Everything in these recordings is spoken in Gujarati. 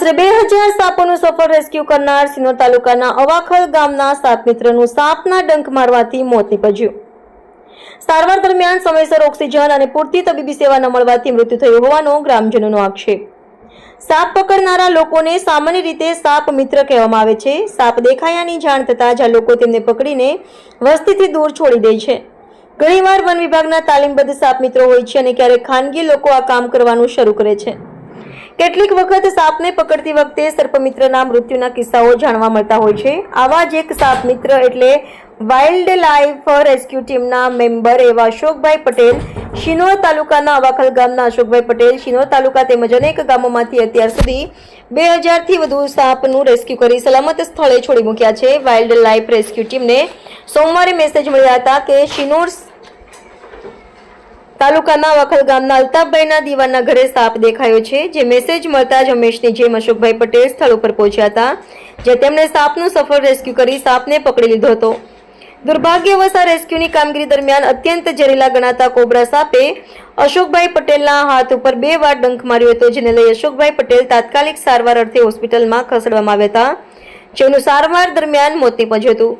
આશરે બે હજાર સાપોનું સફળ રેસ્ક્યુ કરનાર સિનોર તાલુકાના અવાખલ ગામના સાપ મિત્રનું સાપના ડંખ મારવાથી મોત નીપજ્યું. સારવાર દરમિયાન સમયસર ઓક્સિજન અને પૂરતી તબીબી સેવા ન મળવાથી મૃત્યુ થયું હોવાનો ગ્રામજનોનો આક્ષેપ. સાપ પકડનારા લોકોને સામાન્ય રીતે સાપ મિત્ર કહેવામાં આવે છે. સાપ દેખાયાની જાણ થતાં જ આ લોકો તેમને પકડીને વસ્તીથી દૂર છોડી દે છે. ઘણીવાર વન વિભાગના તાલીમબદ્ધ સાપ મિત્રો હોય છે અને ક્યારેક ખાનગી લોકો આ કામ કરવાનું શરૂ કરે છે. કેટલીક વખત સાપને પકડતી વખતે સર્પમિત્રના મૃત્યુના કિસ્સાઓ જાણવા મળતા હોય છે. આવા જ એક સાપ મિત્ર એટલે વાઇલ્ડ લાઈફ રેસ્ક્યુ ટીમના મેમ્બર એવા અશોકભાઈ પટેલ, શિનોર તાલુકાના અવાખલ ગામના અશોકભાઈ પટેલ, શિનોર તાલુકા તેમજ અનેક ગામોમાંથી અત્યાર સુધી બે હજારથી વધુ સાપનું રેસ્ક્યુ કરી સલામત સ્થળે છોડી મૂક્યા છે. વાઇલ્ડ લાઈફ રેસ્ક્યુ ટીમને સોમવારે મેસેજ મળ્યા હતા કે શિનોર તાલુકાના વખલ ગામના અલ્તાફભાઈના દીવાના ઘરે સાપ દેખાયો છે, જે મેસેજ મળતા જ હંમેશની જેમ અશોકભાઈ પટેલ સ્થળ ઉપર પહોંચ્યા હતા, જે તેમણે સાપનું સફળ રેસ્ક્યુ કરી સાપને પકડી લીધો હતો. દુર્ભાગ્યવશ આ રેસ્ક્યુની કામગીરી દરમિયાન અત્યંત જરીલા ગણાતા કોબરા સાપે અશોકભાઈ પટેલના હાથ ઉપર બે વાર ડંખ માર્યો હતો, જેને લઈ અશોકભાઈ પટેલ તાત્કાલિક સારવાર અર્થે હોસ્પિટલમાં ખસેડવામાં આવ્યા હતા, જેનું સારવાર દરમિયાન મોત નીપજ્યું હતું.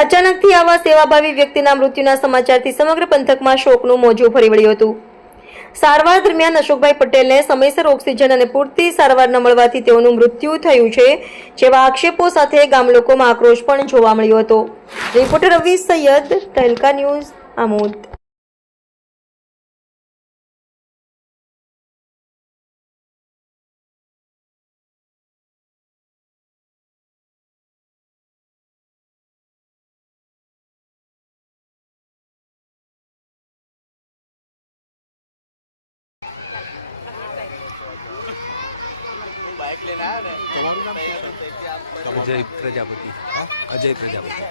અચાનકથી આવા સેવાભાવી વ્યક્તિના મૃત્યુના સમાચારથી સમગ્ર પંથકમાં શોકનું મોજું ફરી વળ્યું હતું. સારવાર દરમિયાન અશોકભાઈ પટેલને સમયસર ઓક્સિજન અને પૂરતી સારવાર ન મળવાથી તેઓનું મૃત્યુ થયું છે, જેવા આક્ષેપો સાથે ગામ લોકોમાં આક્રોશ પણ જોવા મળ્યો હતો. Reporter Ravi Syed, Tehelka news, Amod. Ajay Prajapati. Ajay Prajapati.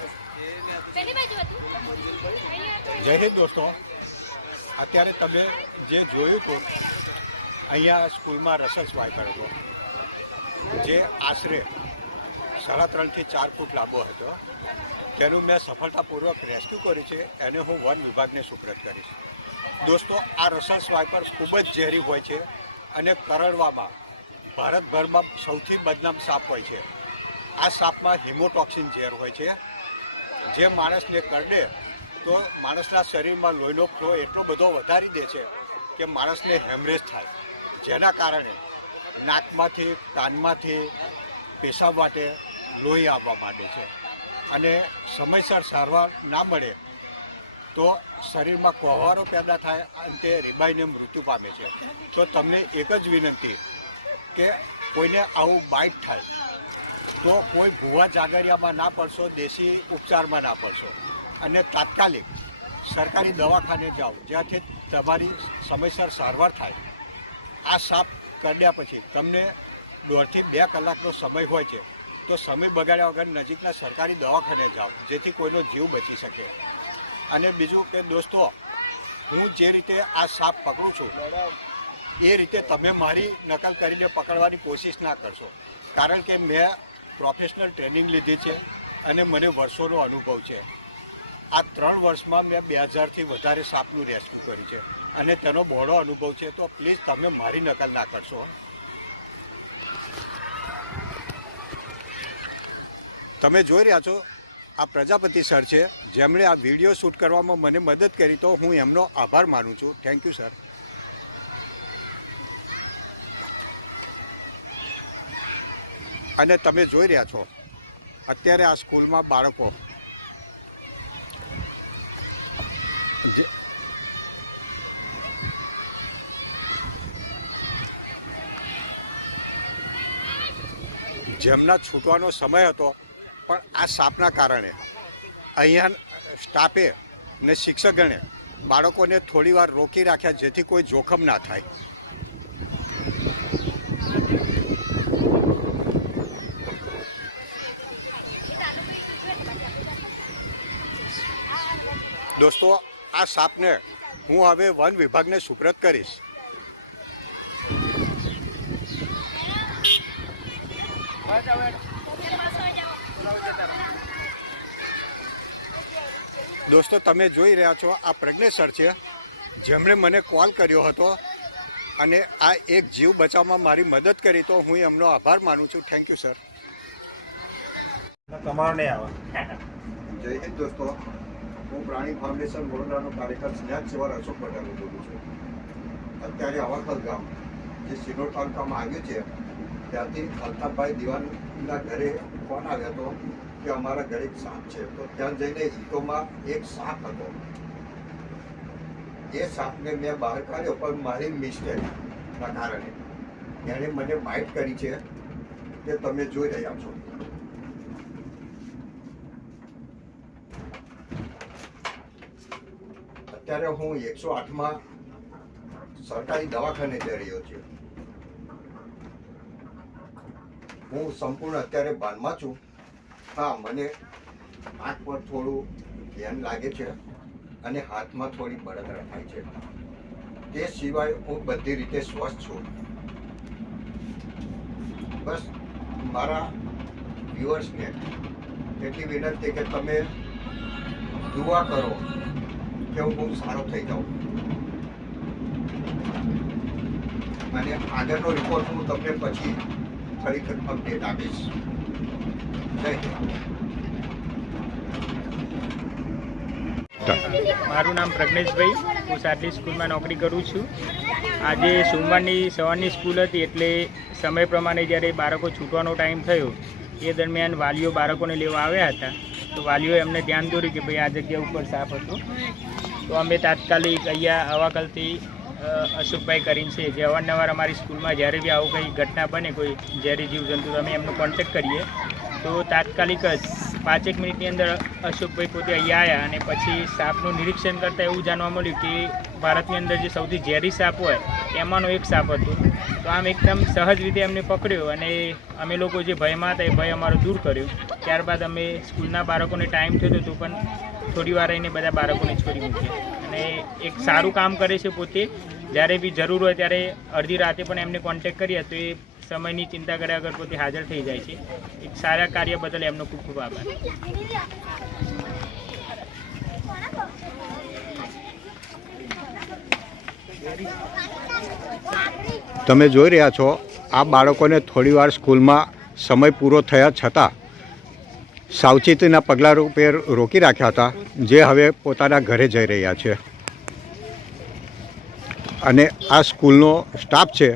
જય હિન્દ દોસ્તો. અત્યારે તમે જે જોયું હતું અહીંયા સ્કૂલમાં રસસ વાઇપર હતો જે આશરે સાડા ત્રણથી ચાર ફૂટ લાંબો હતો. તેનું મેં સફળતાપૂર્વક રેસ્ક્યુ કર્યું છે. એને હું વન વિભાગને સુપ્રત કરીશ. દોસ્તો આ રસસ વાઇપર ખૂબ જ ઝેરી હોય છે અને કરડવામાં ભારતભરમાં સૌથી બદનામ સાપ હોય છે. આ સાપમાં હિમોટોક્સિન ઝેર હોય છે. જે માણસને કરડે તો માણસના શરીરમાં લોહીનો ફ્લો એટલો બધો વધારી દે છે કે માણસને હેમરેજ થાય. જેના કારણે નાકમાંથી, કાનમાંથી પેશાબ માટે લોહી આવવા માંડે છે. અને સમયસર સારવાર ના મળે તો શરીરમાં કોહવારો પેદા થાય અને તે રીબાઈને મૃત્યુ પામે છે. તો તમને એક જ વિનંતી કે કોઈને આવું બાઇટ થાય. તો કોઈ ભૂવા જાગરિયામાં ના પડશો, દેશી ઉપચારમાં ના પડશો. અને તાત્કાલિક સરકારી દવાખાને જાઓ, જ્યાંથી તમારી સમયસર સારવાર થાય. આ સાપ કર્યા પછી તમને દોઢથી બે કલાકનો સમય હોય છે, તો સમય બગાડ્યા વગર નજીકના સરકારી દવાખાને જાઓ, જેથી કોઈનો જીવ બચી શકે. અને બીજું કે દોસ્તો, હું જે રીતે આ સાપ પકડું છું એ રીતે તમે મારી નકલ કરીને પકડવાની કોશિશ ના કરશો. કારણ કે મેં પ્રોફેશનલ ટ્રેનિંગ લીધી છે અને મને વર્ષોનો અનુભવ છે. આ ત્રણ વર્ષમાં મેં બે હજારથી વધારે સાપનું રેસ્ક્યુ કર્યું છે અને તેનો બહોળો અનુભવ છે. તો પ્લીઝ તમે મારી નકલ ના કરશો. તમે જોઈ રહ્યા છો, આ પ્રજાપતિ સર છે. જેમણે આ વીડિયો શૂટ કરવામાં મને મદદ કરી, તો હું એમનો આભાર માનું છું. થેન્ક યુ સર અને તમે જોઈ રહ્યા છો, અત્યારે આ સ્કૂલમાં બાળકો. જેમના છૂટવાનો સમય હતો, પણ આ સાપના કારણે. અહીંયા સ્ટાફે ને શિક્ષકગણે બાળકોને થોડી વાર રોકી રાખ્યા જેથી કોઈ જોખમ ના થાય. દોસ્તો આ સાપને હું હવે વન વિભાગને સુપ્રત કરીશ. દોસ્તો તમે જોઈ રહ્યા છો આ પ્રજ્ઞેશ સર છે જેમણે મને કોલ કર્યો હતો અને આ એક જીવ બચાવમાં મારી મદદ કરી તો હું એમનો આભાર માનું છું. થેન્ક યુ સર તમારો નહીં આવે. જય હિન્દ દોસ્તો. હું પ્રાણી ફાઉન્ડેશન વડોદરાનો કાર્યકર સ્નેહ સેવા અશોક પટેલ બોલું છું. અત્યારે અવાખલ ગામ, જે સિનોર તાલુકામાં આવ્યું છે, ત્યાંથી અલ્તાફભાઈ દિવાનના ઘરે ફોન આવ્યો હતો કે અમારા ઘરે એક સાપ છે. તો ત્યાં જઈને ઈટોમાં એક સાપ હતો. એ સાપને મેં બહાર કાઢ્યો, પણ મારી મિસ્ટેકના કારણે. એણે મને બાઇટ કરી છે કે તમે જોઈ રહ્યા છો. અત્યારે હું એકસો આઠમાં સરકારી દવાખાને જઈ રહ્યો છું. હું સંપૂર્ણ અત્યારે ભાનમાં છું. હા, મને આંખ પર થોડું ધ્યાન લાગે છે અને હાથમાં થોડી બળતરા થાય છે. તે સિવાય હું બધી રીતે સ્વસ્થ છું. બસ મારા વ્યુઅર્સને એટલી વિનંતી કે તમે દુઆ કરો. કે હું સારો થઈ જાઉં. અને આગળનો રિપોર્ટ હું તમને પછી ખરેખર અપડેટ આપીશ. મારું નામ પ્રજ્ઞેશભાઈ. હું સાટલી સ્કૂલમાં નોકરી કરું છું. આજે સોમવારની સવારની સ્કૂલ હતી એટલે સમય પ્રમાણે જ્યારે બાળકો છૂટવાનો ટાઈમ થયો, એ દરમિયાન વાલીઓ બાળકોને લેવા આવ્યા હતા. તો વાલીઓ એમને ધ્યાન દોર્યું કે ભાઈ આ જગ્યા ઉપર સાપ હતો. તો અમે તાત્કાલિક અહીંયા અવાકલથી અશોકભાઈ કરીને છે, જે અવારનવાર અમારી સ્કૂલમાં જ્યારે બી આવું કંઈ ઘટના બને, કોઈ ઝેરી જીવજંતુ અમે એમનો કોન્ટેક્ટ કરીએ. તો તાત્કાલિક જ પાંચેક મિનિટની અંદર અશોકભાઈ પોતે અહીંયા આવ્યા અને પછી સાપનું નિરીક્ષણ કરતાં એવું જાણવા મળ્યું કે ભારતની અંદર જે સૌથી ઝેરી સાપ હોય, એમાંનો એક સાપ હતો. તો આમ એકદમ સહજ રીતે એમને પકડ્યો અને અમે લોકો જે ભયમાં હતા એ ભય અમારો દૂર કર્યો. ત્યારબાદ અમે સ્કૂલના બાળકોને ટાઈમ થયો હતો પણ થોડી વાર રહીને બધા બાળકોને છોડી મૂક્યા અને એક સારું કામ કરે છે પોતે. જ્યારે બી જરૂર હોય ત્યારે અડધી રાતે પણ એમને કોન્ટેક કરીએ તો એ સમયની ચિંતા કર્યા વગર પોતે હાજર થઈ જાય છે. એક સારા કાર્ય બદલ એમનો ખૂબ ખૂબ આભાર. તમે જોઈ રહ્યા છો, આ બાળકોને થોડીવાર સ્કૂલમાં સમય પૂરો થયા છતાં સાવચેતીના પગલાં રૂપે રોકી રાખ્યા હતા, જે હવે પોતાના ઘરે જઈ રહ્યા છે. અને આ સ્કૂલનો સ્ટાફ છે,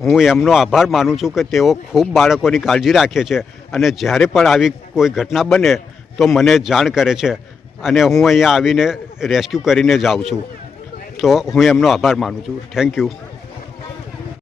હું એમનો આભાર માનું છું કે તેઓ ખૂબ બાળકોની કાળજી રાખે છે અને જ્યારે પણ આવી કોઈ ઘટના બને તો મને જાણ કરે છે અને હું અહીંયા આવીને રેસ્ક્યુ કરીને જાઉં છું. તો હું એમનો આભાર માનું છું. Thank you